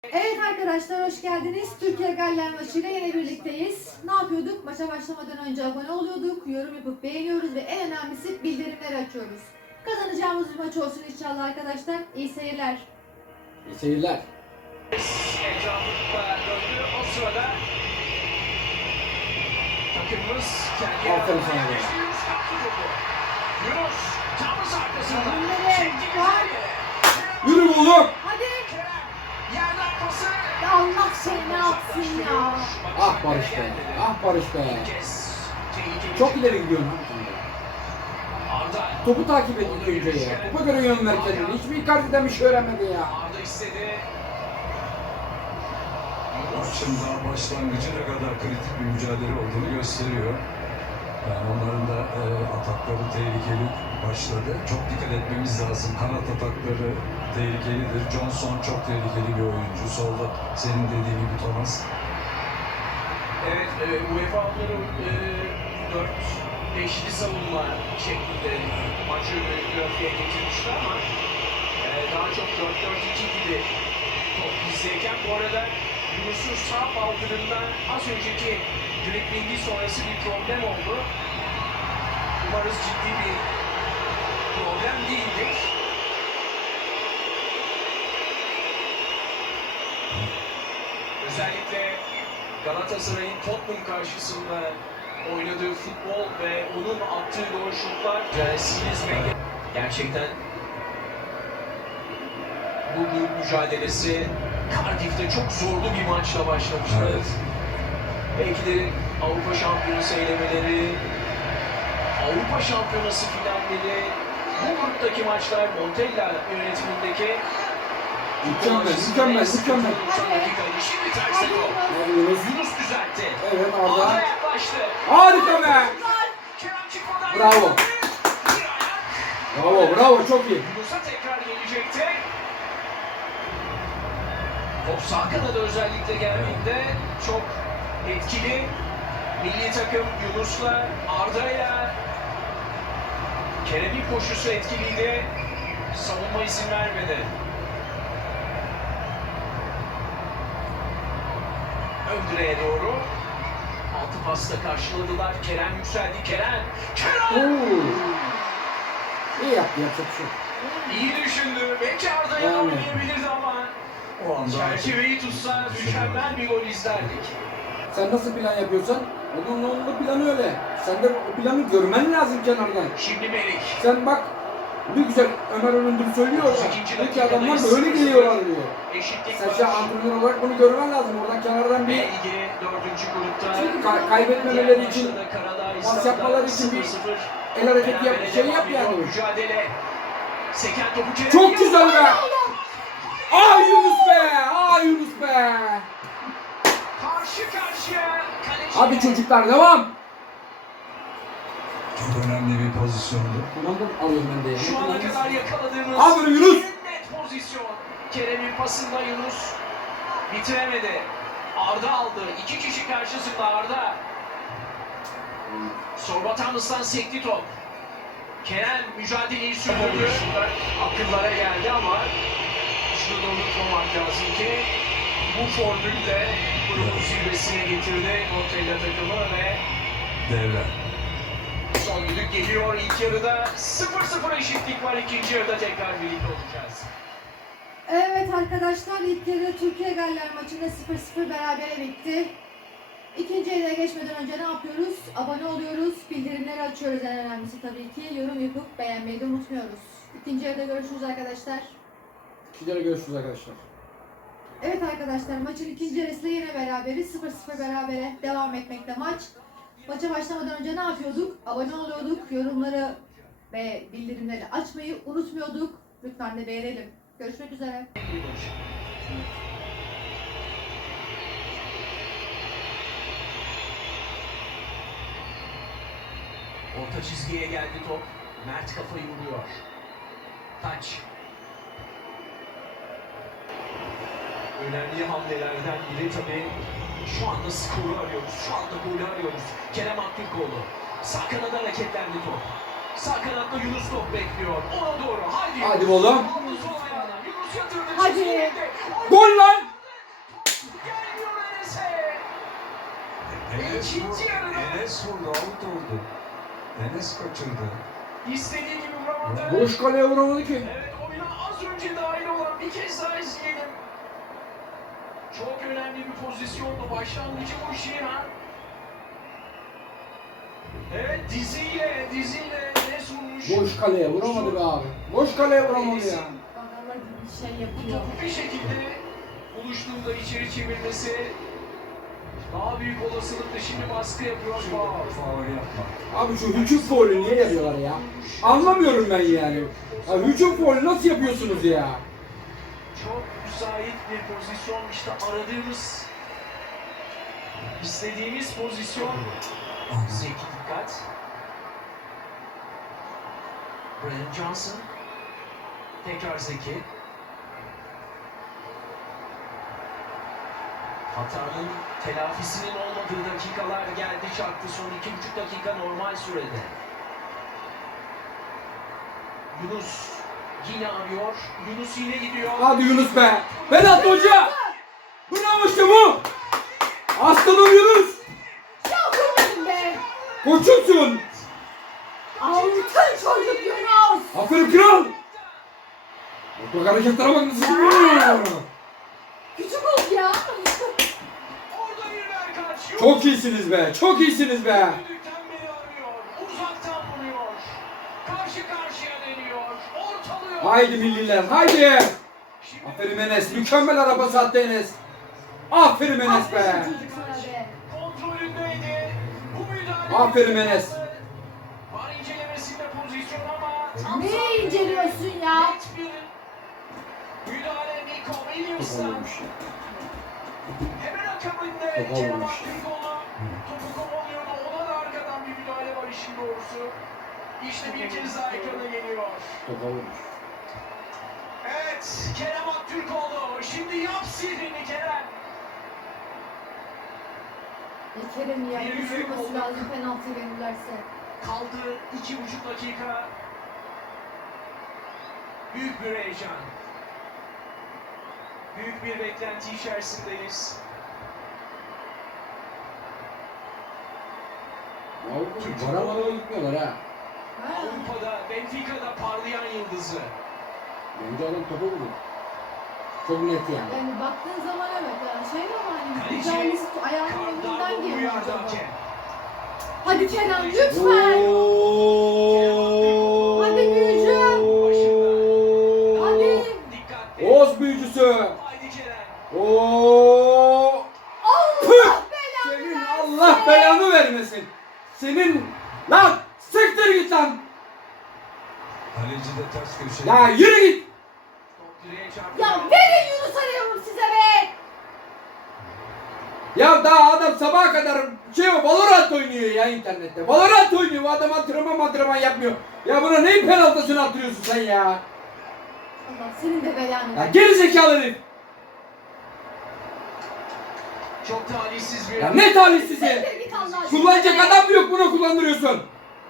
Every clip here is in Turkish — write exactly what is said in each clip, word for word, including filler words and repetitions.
Evet arkadaşlar, hoş geldiniz. Türkiye Galler maçıyla yine birlikteyiz. Ne yapıyorduk? Maça başlamadan önce abone oluyorduk, yorum yapıp beğeniyoruz ve en önemlisi bildirimleri açıyoruz. Kazanacağımız bir maç olsun inşallah arkadaşlar. İyi seyirler. İyi seyirler. Etrafında döndü. O sırada takımımız kendi Aferin sana be. Yunus kaptı topu. Yunus Thomas arkasında. Önlere, Çekti var. güzel. Yürü oğlum. Hadi. Kerem yerden pası. Ya Allah seni ne yapsın ya. Ah Barış be. Ah Barış be. Bir kez tehlikeli. Çok ileri gidiyorsun ha. Arda. Topu takip et ilk önce ya. Topa göre yön ver kendini. Hiçbir Icardi'den bir şey öğrenmedi ya. Arda istedi. Maçın daha başlangıcına kadar kritik bir mücadele olduğunu gösteriyor. Yani onların da e, atakları tehlikeli başladı. Çok dikkat etmemiz lazım. Kanat atakları tehlikelidir. Johnson çok tehlikeli bir oyuncu. Solda senin dediğin gibi Thomas. Evet, e, UEFA onları e, dört beşli savunma şeklinde maçı grafiğe getirmişti ama e, daha çok dört dört iki gibi top bizdeyken bu arada Yunus'un sağ baldırında az önceki driblingi sonrası bir problem oldu. Umarız ciddi bir problem değildir. Özellikle Galatasaray'ın Tottenham karşısında oynadığı futbol ve onun attığı gol şutlar ve gerçekten bu grup mücadelesi Cardiff'te çok zorlu bir maçla başlamıştı. Evet. Belki de Avrupa Şampiyonası elemeleri, Avrupa Şampiyonası finalleri, bu gruptaki maçlar Montella yönetimindeki Mükemmel, mükemmel, mükemmel. Şimdi terse gol. Hadi Yunus. Yunus düzeltti. Evet Arda Arda. yaklaştı. Harika be. Kerem çıkmadan Bravo. yakaladı. Bir ayak. Bravo, bravo, çok iyi. Yunus'a tekrar gelecekti. Top sağ kanada özellikle geldiğinde çok etkili. Milli takım Yunus'la, Arda'yla Kerem'in koşusu etkiliydi. Savunma izin vermedi. Ön direğe doğru. Altı pasta karşıladılar. Kerem yükseldi. Kerem! Kerem! Oo. İyi yaptı, yapacak bir şey yok. İyi düşündü. Belki Arda'ya da Yani. oynayabilirdi ama O anda çerçeveyi tutsa mükemmel bir gol izlerdik. Sen nasıl plan yapıyorsan, onun onun da planı öyle. Sen de o planı görmen lazım kenardan. Şimdi Melik. Sen bak, ne güzel Ömer Önündür söylüyor ya. sekizinci Diyor ki adamlar dakikadayız. böyle geliyorlar diyor. Eşitlik Sen var. şey antrenör olarak bunu görmen lazım. Oradan kenardan bir Belge dördüncü grupta. Çünkü ka- kaybetmemeleri Diğer için, maçta da Karadağ, pas İzlanda yapmaları için bir sıfır sıfır el hareketi yap, berabere şey devam yap ediyor yani. Mücadele. Seken topu Kerem. Çok güzel be! Aa Yunus be! Aa Yunus be! Karşı karşıya. Kaleci. Hadi çocuklar devam! çok önemli bir pozisyondu. Tamam da alıyorum ben de. Şu ana kadar yakaladığımız Aferin Yunus! en net pozisyon. Kerem'in pasında Yunus bitiremedi. Arda aldı. İki kişi karşısında Arda. Sorbatanlı'stan sekti top. Kerem mücadeleyi sürdürdü. Akıllara geldi ama şunu da unutmamak lazım ki bu formül de grubun zirvesine getirdi Montella takımı ve Devre. son düdük geliyor. İlk yarıda sıfır sıfır eşitlik var. İkinci yarıda tekrar birlikte olacağız. Evet arkadaşlar, ilk yarı Türkiye Galler maçında sıfır sıfır berabere bitti. İkinci yarıya geçmeden önce ne yapıyoruz? Abone oluyoruz, bildirimleri açıyoruz en önemlisi tabii ki. Yorum yapıp beğenmeyi de unutmuyoruz. İkinci yarıda görüşürüz arkadaşlar. İkinci görüşürüz arkadaşlar. Evet arkadaşlar, maçın ikinci yarısında yine beraberiz. sıfır sıfır berabere devam etmekte maç. Maça başlamadan önce ne yapıyorduk? Abone oluyorduk, yorumları ve bildirimleri açmayı unutmuyorduk. Lütfen de beğenelim. Görüşmek üzere. Orta çizgiye geldi top. Mert kafayı vuruyor. Taç. Önemli hamlelerden biri tabii. Şu anda skoru arıyoruz. Şu anda golü arıyoruz. Kerem Aktürkoğlu. Sağ kanada hareketlendi top. Sağ kanatta Yunus top bekliyor. Ona doğru. Haydi. Hadi oğlum. Aldı sol ayağına. Yunus yatırdı. Hadi. çizgiye gitti. Gol lan! İkinci yarıda Enes vurdu, out oldu. Enes kaçırdı. istediği gibi vuramadı. Boş kaleye vuramadı ki. Evet, oyuna az önce dahil olan bir kez daha izleyelim. Çok önemli bir pozisyondu. Başlangıcı bu işin ha. Evet, diziyle, diziyle ne sunmuş? Boş kaleye vuramadı be abi. Boş kaleye vuramadı ya. Adamlar gibi bir şey Bu yapıyor. topu bir şekilde buluştuğunda içeri çevirmesi daha büyük olasılıkla şimdi baskı yapıyor. Faul. Faul yapma. Abi şu hücum faulü niye yapıyorlar ya? Anlamıyorum ben yani. Ya hücum faulü nasıl yapıyorsunuz ya? Çok müsait bir pozisyon, işte aradığımız, istediğimiz pozisyon. Zeki dikkat. Brandon Johnson. Tekrar Zeki. Hatanın telafisinin olmadığı dakikalar geldi, çarptı. Son iki buçuk dakika normal sürede. Yunus yine arıyor. Yunus yine gidiyor. Hadi Yunus be. Penaltı hoca. Bravo işte bu. Aslanım Yunus. Ya vurmadın be. Koçumsun. Altın çocuk Yunus. Aferin kral. Bak hareketlere bak nasıl vuruyor. Küçük ol ya. Orada bir Berkaç. Çok iyisiniz be. Çok iyisiniz be. Düdükten beri arıyor. Uzaktan vuruyor. Karşı karşıya deniyor. Ortalıyor. Haydi milliler haydi. Şimdi Aferin Enes. Mükemmel araba sattı Enes. Aferin Enes be. Aferin çocuk sana be. kontrolündeydi. Bu müdahale. Aferin Enes. Var incelemesinde pozisyon ama tam Ne inceliyorsun ya? net bir müdahale Nico Çok Williams'tan. olmuş. Hemen akabinde Çok Kerem olmuş. Aktürkoğlu topu kovalıyordu. Ona da arkadan bir müdahale var işin doğrusu. İşte bir kez daha ekrana geliyor. Çok olmuş. Evet, Kerem Aktürkoğlu. Şimdi yap sihrini Kerem. E Kerem ya. Bir Hiç yürek vurması oldu. lazım penaltı verirlerse. Kaldı iki buçuk dakika. Büyük bir heyecan. Büyük bir beklenti içerisindeyiz. Avrupa'da bara bara gitmiyorlar ha. Ha. Avrupa'da, Benfica'da parlayan yıldızı. Bence adam topa vuruyor. Çok net yani. Yani baktığın zaman evet yani şey ama hani Kaleci müdahalesi ayağının Kartlar önünden geliyor uyardı acaba. hakem. Hadi Kerem lütfen. Oo! Hadi büyücü. Hadi. Dikkatli. Oğuz büyücüsü. Haydi Kerem. Oo! Allah belanı Senin versin. Allah belanı vermesin. Senin lan siktir git lan. Kaleci de ters köşe. Ya yürü git. Top direğe çarptı. Ya verin Yunus arıyorum size be. Ya daha adam sabaha kadar şey Valorant oynuyor ya internette. Valorant oynuyor. Bu adam antrenman antrenman yapmıyor. Ya buna neyin penaltısını attırıyorsun sen ya? Allah senin de belanı Ya versin. geri zekalı herif. Çok talihsiz bir. Ya ne talihsizi. Siktir git Allah aşkına. Kullanacak adam mı yok buna kullandırıyorsun?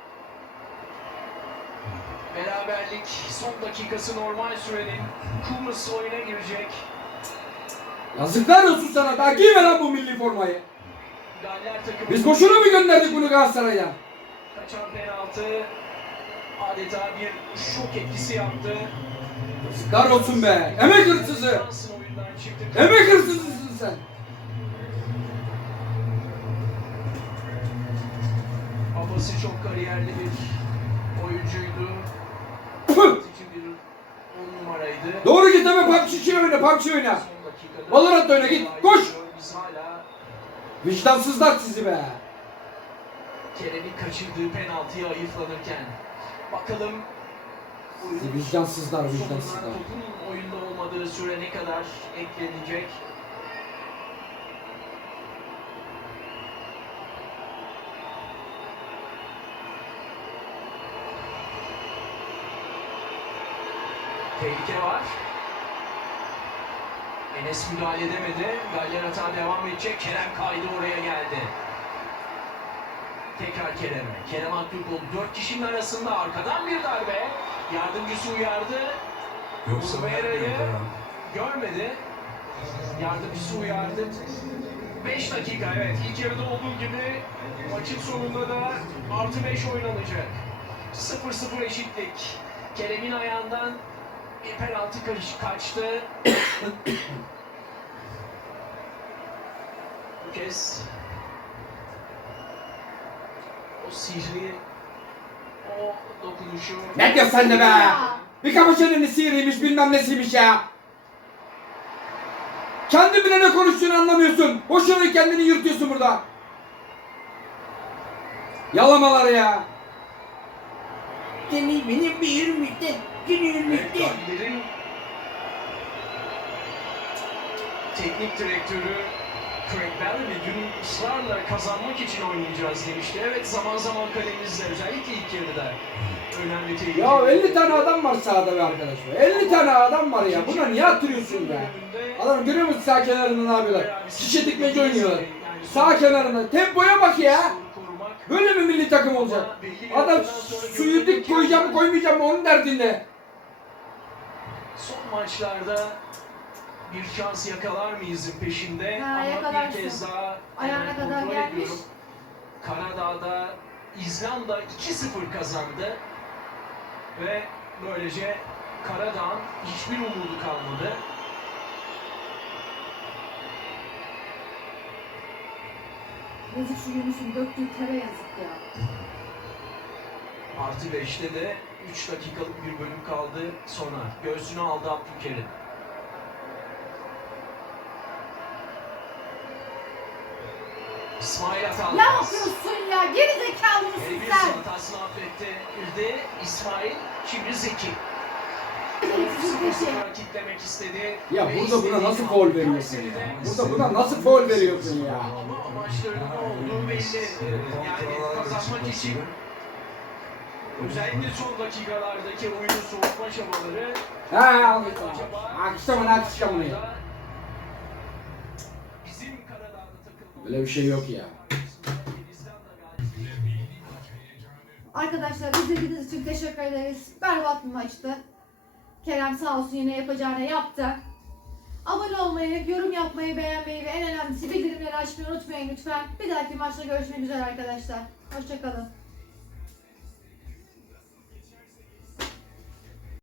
Beraberlik son dakikası normal sürenin. Kumus oyuna girecek. Yazıklar olsun sana. Daha giyme lan bu milli formayı. Galler takımı. Biz boşuna mı gönderdik bunu Galatasaray'a? Kaçan penaltı adeta bir şok etkisi yaptı. Yazıklar olsun be. Emek hırsızı. Johnson oyundan çıktı. Emek hırsızısın sen. Babası çok kariyerli bir oyuncuydu. Püh! Yönetici bir on numaraydı. Doğru git hemen P U B G oyna, P U B G oyna. Son dakikada- Valorant oyna, git, koş! Biz hala Vicdansızlar sizi be. Kerem'in kaçırdığı penaltıya ayıflanırken. Bakalım oyunun Vicdansızlar, sonuna vicdansızlar. topun oyunda olmadığı süre ne kadar eklenecek? Tehlike var. Enes müdahale edemedi. Galler hata devam edecek. Kerem kaydı oraya geldi. Tekrar Kerem'e. Kerem Aktürkoğlu dört kişinin arasında arkadan bir darbe. Yardımcısı uyardı. Yoksa Oliveira'yı vermiyordu ha. görmedi. Yardımcısı uyardı. beş dakika, evet. İlk yarıda olduğu gibi maçın sonunda da artı beş oynanacak. sıfır sıfır eşitlik. Kerem'in ayağından bir penaltı kaç, kaçtı. Bu kez o sihri, o dokunuşu... Ne diyorsun sen de be? Bir kapışanın sihriymiş bilmem nesiymiş ya. Kendi bile ne konuştuğunu anlamıyorsun. Boşuna kendini yırtıyorsun burada. Yalamalar ya. Seni benim bir müddet, bir Evet, müddet. Galler'in teknik direktörü Craig Bellamy dün ısrarla kazanmak için oynayacağız demişti. Evet, zaman zaman kalemizde, özellikle ilk yarıda önemli tehlike. Ya elli tane adam var sahada be arkadaş be. elli tane adam var ya. Buna niye attırıyorsun be? Adam görüyor musun sağ kenarında ne yapıyorlar? Şişe dikmece oynuyorlar. Sağ kenarında. Tempoya bak ya. Böyle mi milli takım olacak? Adam suyu dik koyacağım mı koymayacağım mı onun derdinde. Son maçlarda bir şans yakalar mıyızın peşinde? Ha, Ama bir yakalarsın. kez daha Ayağına hemen kadar kontrol gelmiş. ediyorum. Karadağ'da İzlanda iki sıfır kazandı. Ve böylece Karadağ'ın hiçbir umudu kalmadı. Yazık şu Yunus'un döktüğü tere yazık ya. Artı beşte de üç dakikalık bir bölüm kaldı sona. Göğsünü aldı Abdülkerim. İsmail hatalı. Ne yapıyorsun ya? Geri zekalı mısın Elbir sen? hatasını affettirdi İsmail. Şimdi Zeki. Zeki. sıfır kitlemek istedi. Ya Ve burada buna istediği nasıl aldı. foul veriyorsun ya? Kayseri'de Burada buna nasıl foul veriyorsun ya? Ama amaçlarının ne olduğu belli. Yani kazanmak için özellikle son dakikalardaki oyunu soğutma çabaları. Ha al işte. Akşamın akşamını. Bizim Karadağ'da takılmamız. Böyle bir şey yok ya. Arkadaşlar izlediğiniz için teşekkür ederiz. Berbat bir maçtı. Kerem sağ olsun yine yapacağını yaptı. Abone olmayı, yorum yapmayı, beğenmeyi ve en önemlisi bildirimleri açmayı unutmayın lütfen. Bir dahaki maçta görüşmek üzere arkadaşlar. Hoşçakalın.